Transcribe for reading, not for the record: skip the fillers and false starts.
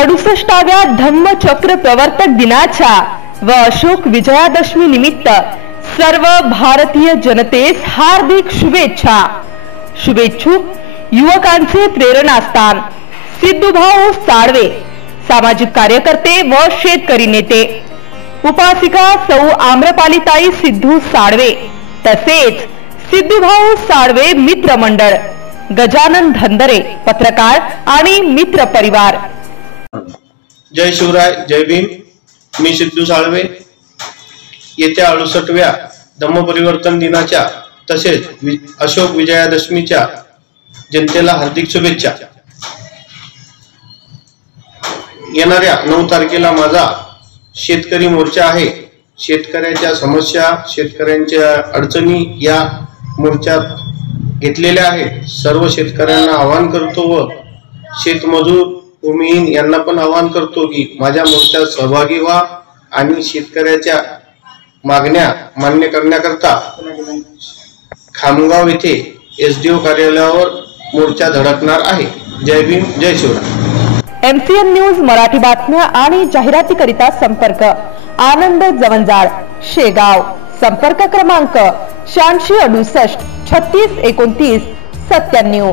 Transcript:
68व्या धम्मचक्र प्रवर्तक दिनाच्या व अशोक विजयादशमी निमित्त सर्व भारतीय जनतेस हार्दिक शुभेच्छा। शुभेच्छुक युवकांचे प्रेरणास्थान सिद्धूभाऊ साळवे, सामाजिक कार्यकर्ते व शेतकरी नेते, उपासिका सौ आम्रपालीताई सिद्धू साळवे, तसेच सिद्धूभाऊ साळवे मित्र मंडळ, गजानन धंदरे पत्रकार आणि मित्र परिवार। जय शिवराय, जय भीम। मी सिद्धू साळवे येत्या 68व्या धम्मपरिवर्तन दिनाच्या तसेच अशोक विजयादशमीच्या जनतेला हार्दिक शुभेच्छा। येणाऱ्या 9 तारखेला माझा शेतकरी मोर्चा आहे। शेतकऱ्याच्या समस्या, शेतकऱ्यांच्या अडचणी या मोर्चात घेतलेल्या आहेत। सर्व शेतकऱ्यांना आवाहन करतो व शेतमजूर, भूमिहीन यांना पण आवाहन करतो की माझ्या मोर्चात सहभागी व्हा आणि शेतकऱ्याच्या मागण्या मान्य करण्याकरता खामगाव येथे एसडीओ कार्यालयावर मोर्चा धडकणार आहे। जय भीम, जय शिवराय। एमसीएन न्यूज मराठी बातम्या आणि जाहिरातीकरिता संपर्क आनंद जवंजाळ, शेगाव। संपर्क क्रमांक 86 68 36 29 97।